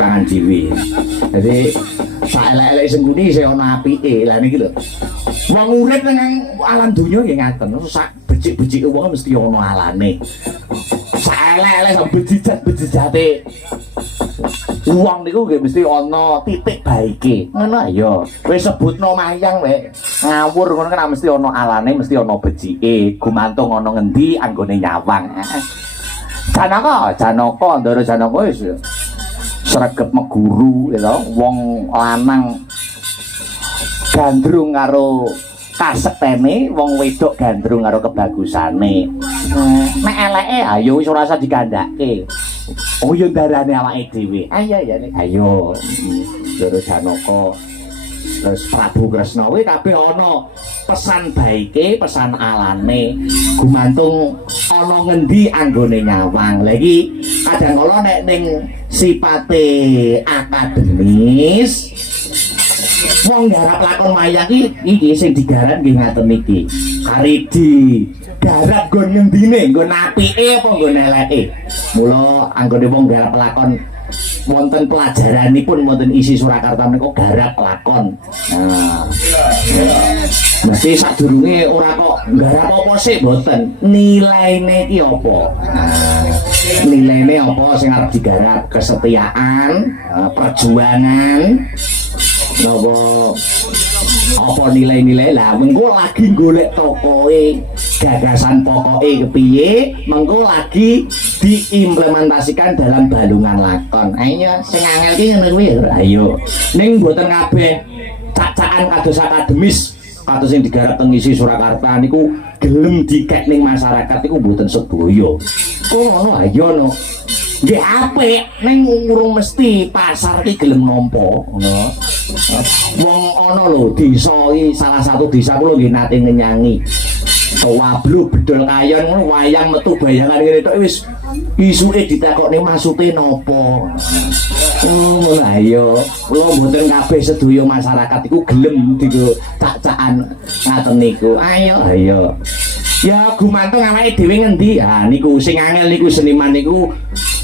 tangan dhewe. Jadi saelek-elek sing nguni isih ana apike. Lah niki lho. Wong urip nang alam donya nggih ngaten. Sak becik-becike wong mesti ana alane. Saelek-elek sak bejijat-bejijate wong niku nggih mesti ana titik baike. Ngono ya. Wis sebutno mayang wek. Ngawur ngono kan mesti ana alane, mesti ana becike. Gumantung ana ngendi anggone nyawang. Janaka ndara Janaka wis sregep meguru ya wong lanang gandrung karo kasektene, wong wedok gandrung karo kebagusane. Nek eleke ayo wis ora usah digandhake. Oh yo darane awake dhewe. Ayo ya nek ayo. Ndara Janaka terus Prabu Kresna kuwi kabeh ana pesan baike, pesan alane. Gumantung ana ngendi anggone nyawang. Lah iki kadang kala nek ning sipate akademis wong garap lakon wayang iki sing digarap nggih ngaten iki. Karidi garap nggon ngendine, nggon apike apa nggon eleke. Mula anggone wong garap lakon wonten pelajaranipun wonten isi Surakarta menika garap lakon. Nah, mesti sadurunge ora kok garap apa sih mboten. Nilaine iki apa? Nilaine apa sing arep digarap? Kesetiaan, perjuangan, napa apa nilai-nilai lah mengko lagi golek tokoe gagasan pokoke kepiye mengko lagi diimplementasikan dalam balungan lakon. Ayo sing angel ki ngene kuwi ayo ning mboten kabeh cacakan kados akademis kados sing digarap teng isi Surakarta niku gelem dikek ning masyarakat niku mboten sedaya. Kok ngono ayo no nggih apik ning urung mesti pasar iki gelem nampa ngono. Wong ana lho desa iki salah satu desa kula nggih nate ngenyangi. Wablu bedol kayon ngono wayang metu bayangan ngene tok wis isuke ditakokne maksude napa. Oh ngono ayo. Kula mboten kabeh sedaya masyarakat iku gelem digo cak-cakan ngaten niku. Ayo. Ya gumantung awake dhewe ngendi. Ha niku sing angel niku seniman niku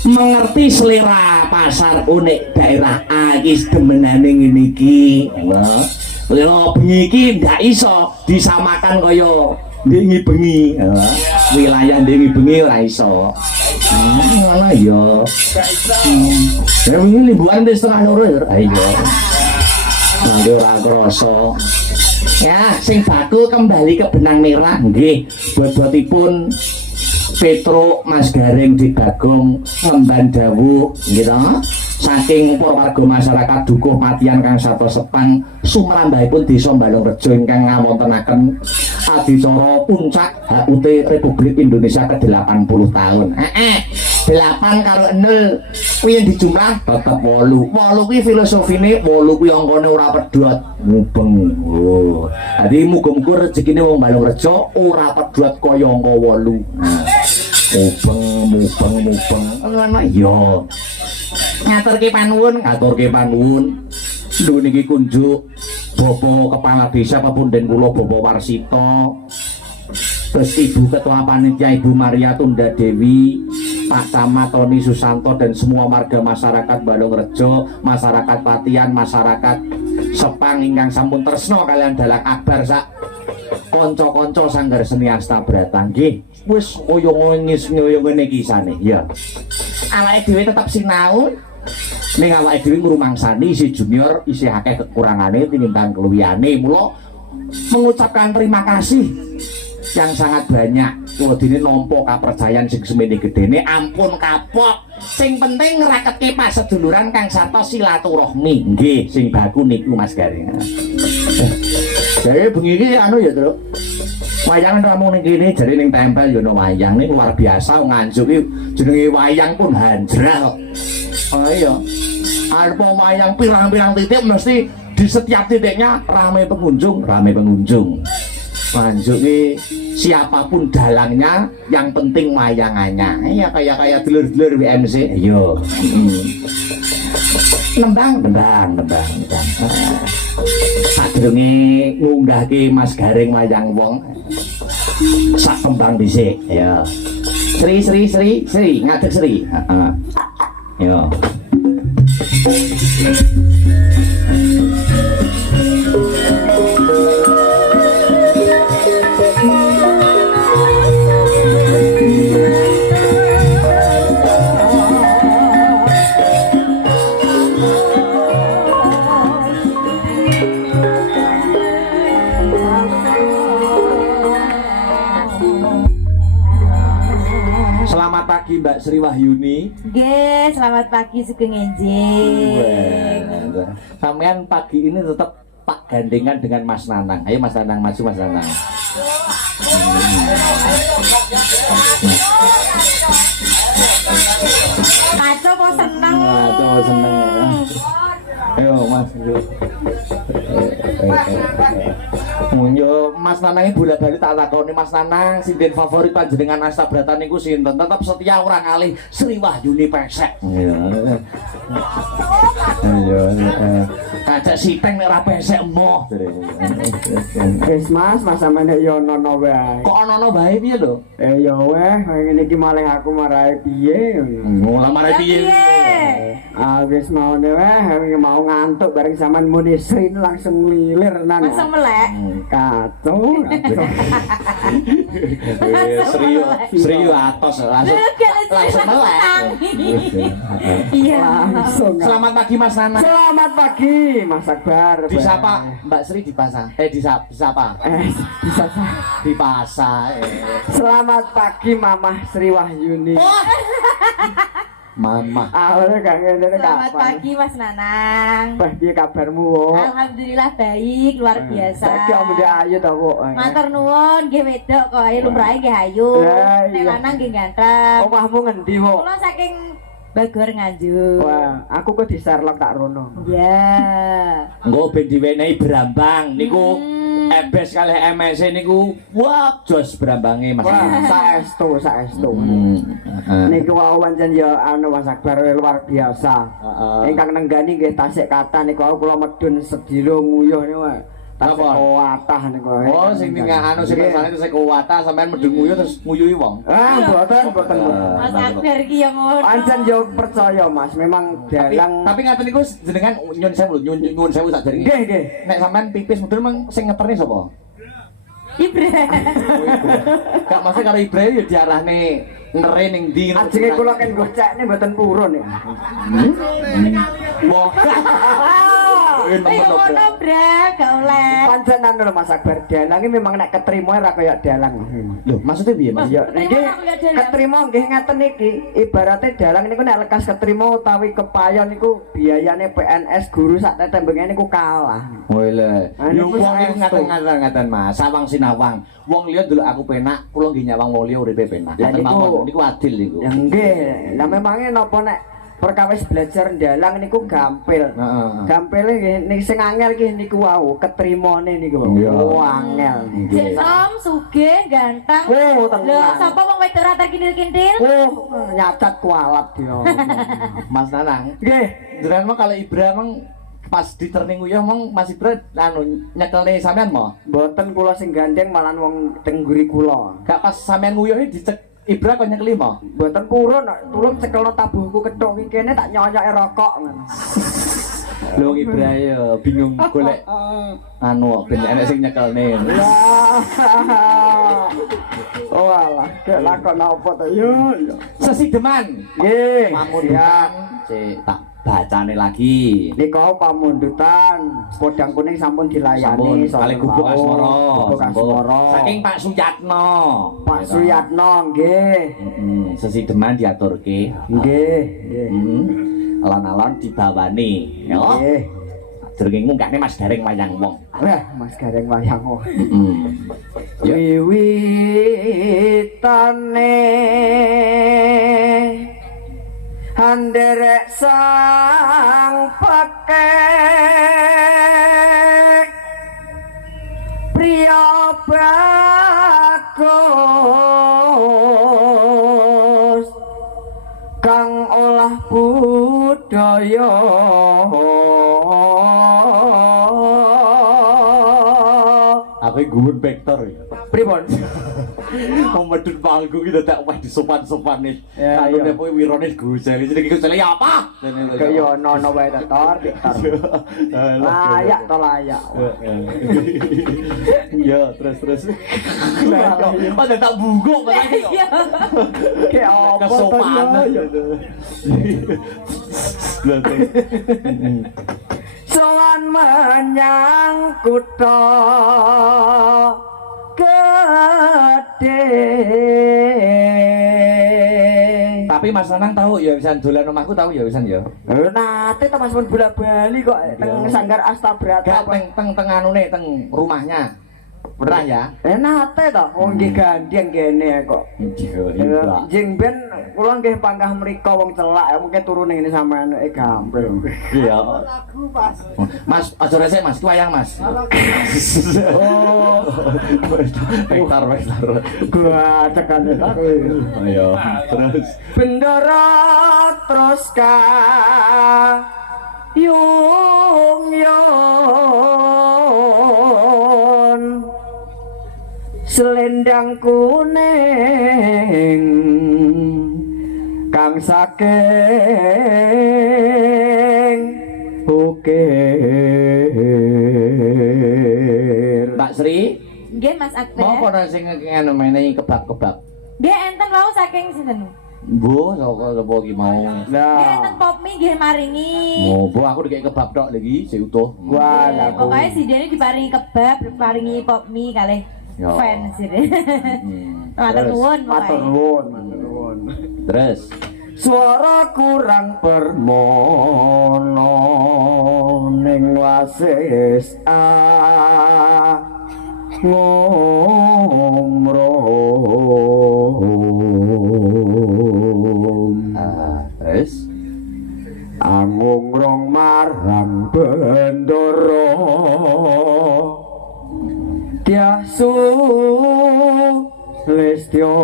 mengerti selera pasar unik daerah A iki demenane ngene iki. Lha bengi iki ndak iso disamakan kaya ndengi bengi. Wilayah ndengi bengi ora iso. Ngono ya. Ya wingi liburan wis setengah loro ya. Ayo. Nanti ora krasa. Ya, sing baku kembali ke benang merah nggih. Buat-buatipun Petro Mas Garing di Bagong ngemban dawuh nggih to. Saking para warga masyarakat dukuh Matian Kang Sarta Sepang sumrambahipun Desa Balungrejo ingkang ngawontenaken adicara puncak HUT Republik Indonesia ke-80 tahun. 8 karo 0 kuwi yang dijumlah tetep 8. 8 kuwi filosofine 8 kuwi angkane ora pedhot mubeng. Oh. Dadi muga-muga rezekine wong Balungrejo ora pedhot kaya angka 8. Mubeng. Ngono ya. Ngaturke panuwun. Lho niki kunjuk Bapak Kepala Desa Pepunden kula Bapak Warsito. Terus Ibu Ketua Panitia Ibu Maria Tunda Dewi, Pak Camat Tony Susanto dan semua warga masyarakat Balungrejo, masyarakat Patian, masyarakat Sepang ingkang sampun tresno kalian dalang akbar sak kanca-kanca sanggar seni Astabrata nggih. Wis kaya ngene kisane ya. Awake dhewe tetap sinau ning awake dhewe ngrumangsani isi junior isih akeh kekurangane tinimbang keluyane. Mula mengucapkan terima kasih yang sangat banyak. Kula dene nampa kapercayan sing semene gedene ampun kapok. Sing penting ngraketke paseduluran Kang Sarta silaturahmi. Nggih, sing baku niku Mas Garing. Jadi bengi iki anu ya, Truk. Wayang ramu ning kene jare ning tempel yo ono wayang ning luar biasa nganjuk iki jenenge wayang pun hanjrah. Oh iya. Arep wayang pirang-pirang titik mesti di setiap titiknya ramai pengunjung. Manjuk iki siapapun dalangnya yang penting wayangannya. Ya kayak dulur-dulur WMC. Yo. Nembang. Sadurunge ngunggahke Mas Garing wayang wong sak kembang dhisik ya. Sri ngadeg Sri. Heeh. Yo. Selamat pagi Mbak Sri Wahyuni. Nggih, selamat pagi Sugeng Enjing. Sampean pagi ini tetap tak gandengan dengan Mas Nanang. Ayo Mas Nanang maju Mas Nanang. Kacau kok seneng. Kacau seneng ya. Ayo Mas. Munyo Mas Nanang bola-bali tak takoni Mas Nanang sinden favorit panjenengan Astabrata niku sinten? Tetap setia ora ngalih Sri Wahyuni pesek. Iya. Ajak siteng nek ora pesek emoh. Wis Mas, sampeyan yo ono wae. Kok ono bae piye lho? Ya weh, ngene iki maling aku marahi piye. Ngolah mare piye? Wis mau wae, mau ngantuk bareng sampean muni Srin langsung lilir nang. Langsung melek. Kacau. Sri atos langsung melek. Iya. Langsung. Selamat pagi Mas Nana. Selamat pagi Mas Akbar. Disapa Mbak Sri dipasa. Disapa. Dipasa. Selamat pagi Mamah Sri Wahyuni. Mama. Awalnya gak ngene Selamat pagi Mas Nanang. Piye kabarmu, Wok? Alhamdulillah baik, luar biasa. Saiki om ndek ayu to, Wok. Matur nuwun, nggih wedok kok lumrahe nggih ayu. Nek lanang nggih ganteng. Omahmu ngendi, Wok? Kula saking Bogor Nganjuk. Wah, aku kok di Sherlock tak rono. Ya. Engko ben diwenehi Brambang niku Ebes kalih MS niku wah jos Brambange Mas. Wah, saestu. Niku wau pancen ya anu Mas Akbar luar biasa. Ingkang nenggani nggih tasik kata niku kula medun sedilo nguyuh niku. Tasik kuwatah niku. Oh, sing anu sing mirsani tasik kuwatah sampean medun nguyuh terus nguyuhi wong. Mboten. Mas Akbar iki ya ngono. Pancen yo percaya Mas, memang dalang. Tapi ngaten niku jenengan nyun sewu lho, nyun sewu sak derenge. Nggih. Nek sampean pipis mudun meng sing ngeterne sapa? Ibra. Gak maksud karo Ibra ya diarahne nere ning ndi. Ajenge kula kan gocekne mboten purun ya. Wah. Ayo ngono, Bra, gak oleh. Pancen anu lho Mas Akbar, dalang iki memang nek ketrima ora kaya dalang. Lho, maksudnya piye, Mas? Ya, niki ketrima nggih ngaten iki. Ibarate dalang niku nek lekas ketrima utawi kepayon niku biayane PNS guru sak tetembenge niku kalah. Oh lho. Yo Niku wong iku saestu. ngaten Mas, sawang sinawang. Wong liya ndelok aku penak, kula nggih nyawang wong liya uripe penak. Lah Ngaten niku- mawon, niku adil niku. Ya nggih. Lah memangnya napa nek perkawis belajar dalang niku gampil. Heeh. Gampile nggih ning sing angel nggih niku wau ketrimane niku. Iya. Angel. Jek Tom, sugih, ganteng. Oh, Lho, tenang. sapa wong wedok ora terkintil-kintil? Nyacat kualat dia. Mas Nanang, Nggih. jenengan mah kalau Ibra mah pas di turning uyah mong Mas Ibra anu nyekelne sampean mah. Mboten kula sing gandeng malah wong tengguri kula. Gak pas sampean nguyuh dicek Ibra kok nyekeli mah. Mboten purun, tulung cekelno tabuhku kethuk iki kene tak nyoyoke rokok ngono. Lho Ibra ya bingung golek anu ben enek sing nyekelne. Oh alah, kek lakon apa to yo. Sesideman. Nggih, Pamundutan cek tak bacane lagi. Nika pamundutan Podang Kuning sampun dilayani Kali gubuk asmara. Gubuk asmara. Saking Pak Suyatno. Pak Suyatno nggih. Sesideman diaturke. Nggih. Alon-alon dibawani. Ya. Nggih. Durung ngungkane Mas Gareng wayang wong. Wah, Mas Gareng wayang. Ya. Wiwitane anderek sang pakek priya bagus kang olah budaya Aku gumun vektor. pripun Medun panggung iki dadak wah disopan-sopan nih. Ya, Kalau iya. nek wirone gusel, jadi gusel ya apa? Kaya ono wae tetor. Layak to layak. Ya, terus. Pada tak bungkuk berarti kok. Iya. Kayak apa to Kesopanan. ya? Sowan menyang kutha gedhe. Tapi Mas Nanang tahu ya wisan dolan omahku tahu ya wisan ya. Nate to Mas pun bola-bali kok teng Sanggar Astabrata. Gak teng anune teng rumahnya. Pernah ya? Nate to wong nggih gandeng kene kok. Iya. Jeng ben kula nggih panggah mriko wong celak mungkin turun ning ngene sampean gampil. Iya. Mas, aja resik Mas, ki wayang Mas. Oh, Hektar. gua tekan tak. Ayo, terus. Bendera terus ka yung selendang kuning kang saking ukir. Mbak Sri, Nggih Mas Akbar. mau kono sing ngene menehi kebab-kebab. Nggih enten wau saking sinten? Bu, sapa iki mau. Nggih Nah, enten pop mie nggih maringi. Oh, bu aku dikek kebab tok lagi, sik utuh. gua Nggih, laku. pokoknya si Dene diparingi kebab, diparingi pop mie kalih Ya. fans sih. Matur Terus. nuwun Matur pokoke. nuwun. Terus. Suara kurang permono ning wasis ngomrong. Terus. Angungrong marang bendoro Tiasu lestyo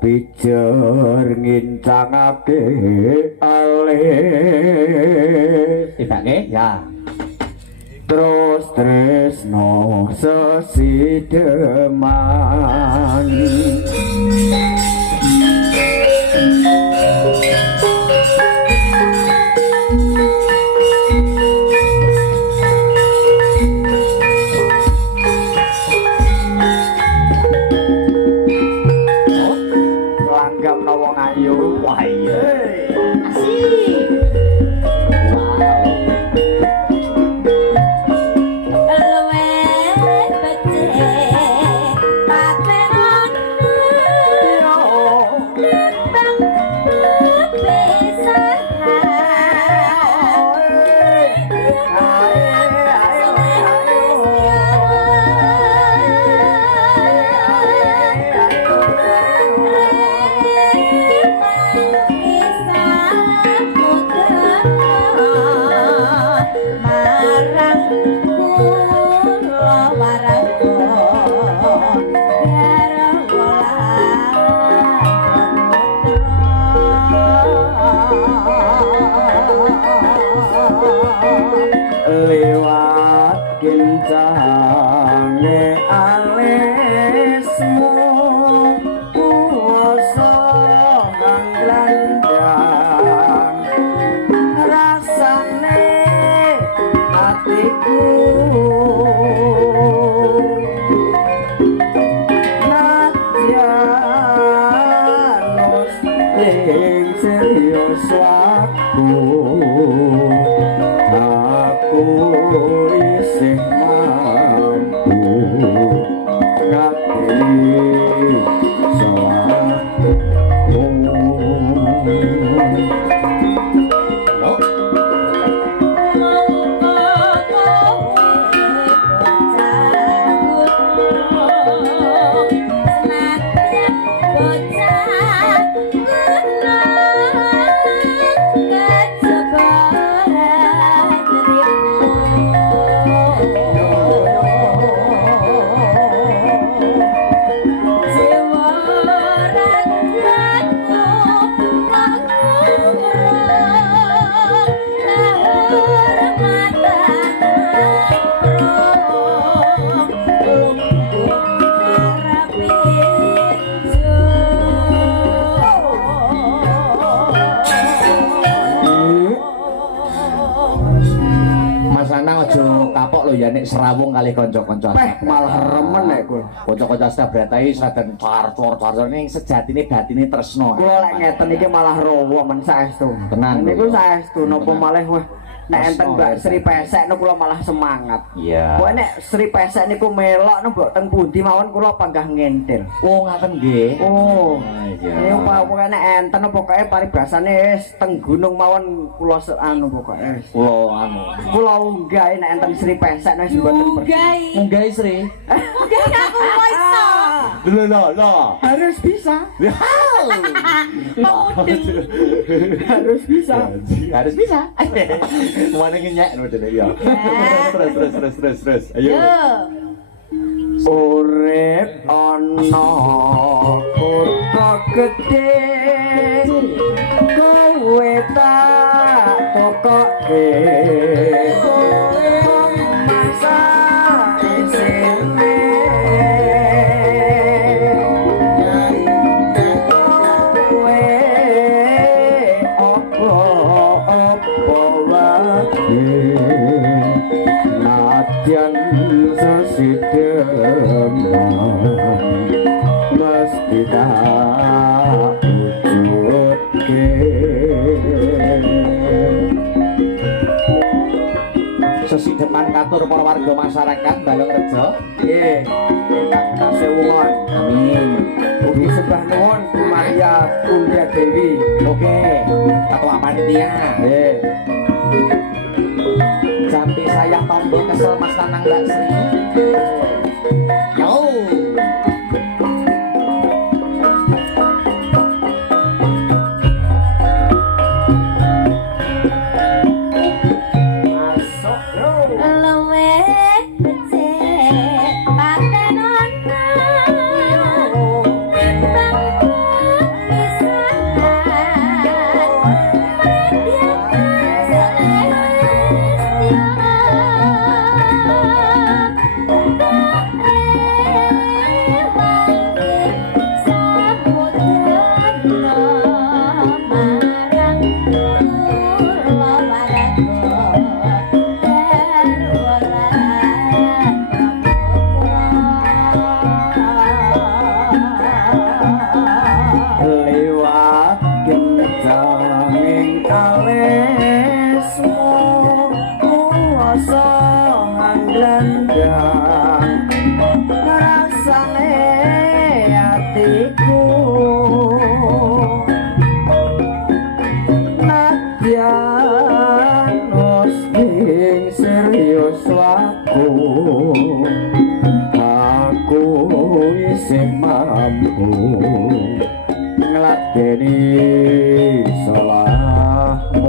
pijer ngincangake alis Tibake? Ya. terus tresno sesideman. Langgam no wong ayu. Wah iya. Lewat kincange alismu kuwasa kang glandang rasane atiku nadyanus ing serius aku isih mampu ngateni salahku. ya nek serawung kali kanca-kanca. Malah remen nek kowe. Kanca-kanca stabratai saden car-car ning sejatine batine tresno. Kula lek ngeten iki malah rowo men saestu. Tenan. Niku saestu napa malih wah nek enten Mbak Sri Pesek niku kula malah semangat. Iya. Pokoke nek Sri Pesek niku melok mbok teng pundi mawon kula panggah ngentil. Oh ngaten nggih. Oh. Iya. Niku pokoke nek enten pokoke paribasane wis teng gunung mawon kula anu pokoke wis. Kula unggah nek enten Sri Pesek wis mboten pergi. Munggah Sri. Munggah aku kok iso. Loh. Harus bisa. Harus bisa. Harus bisa. Mana ngenyek model ya. Terus. Ayo. Urip ana kutha gedhe kowe tak tokoke masa isine kowe apa wae nadyan sesidem mesti tak wujudke Sesideman katur para warga masyarakat Balong Rejo. nggih ingkang kasewuhan Amin. ugi sembah nuwun Bu Maria Kulia Dewi. Oke, ketua panitia. Nggih Jampi saya tombol kesel Mas Lanang Mbak Sri. Yo. masuk yo Luwe becik paten ana bangku liwat kencanging kalesmu kuasa nglandang rasane atiku nadyan sing serius aku isih mampu ngladeni salahmu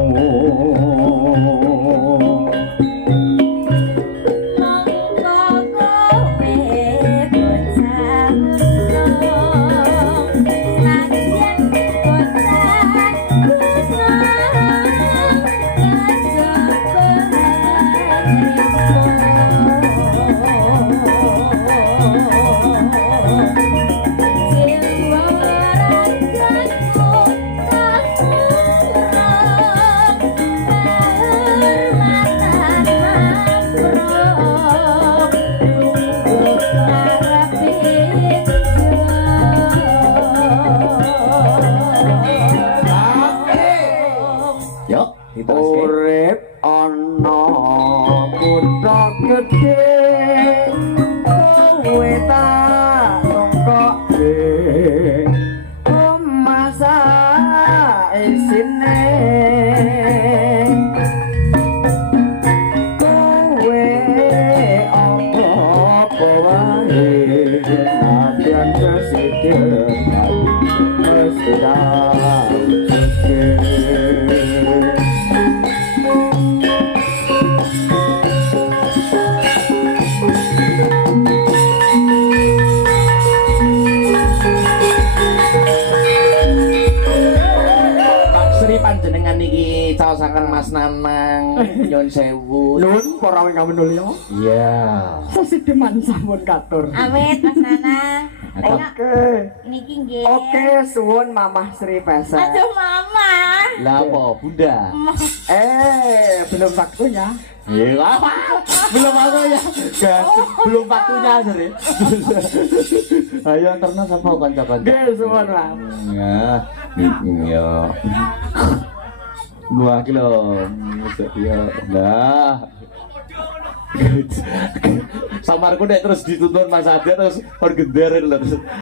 Yuk, diteruske. urip ana kutha gedhe kowe tak tokoke masa isine kowe apa wae nadyan sesidem mesti tak wujudke. Pak Sri panjenengan niki caosaken Mas Nanang nyun sewu. Nun para ingkang minulya Iya. sesideman sampun katur. Amit Mas Nanang. Ayo Oke. niki nggih. Oke, suwun Mamah Sri Pesek. Aduh mama. Lah apa bunda? Belum waktunya. Iya apa? Belum waktunya. Gas, belum waktunya sore. Ayo terus sama kanca-kanca. Nggih, suwun Mas. Ya. Iya. 2 kilo. Ya. Nah. Samarku nek terus dituntun Mas Ade terus orgender lho.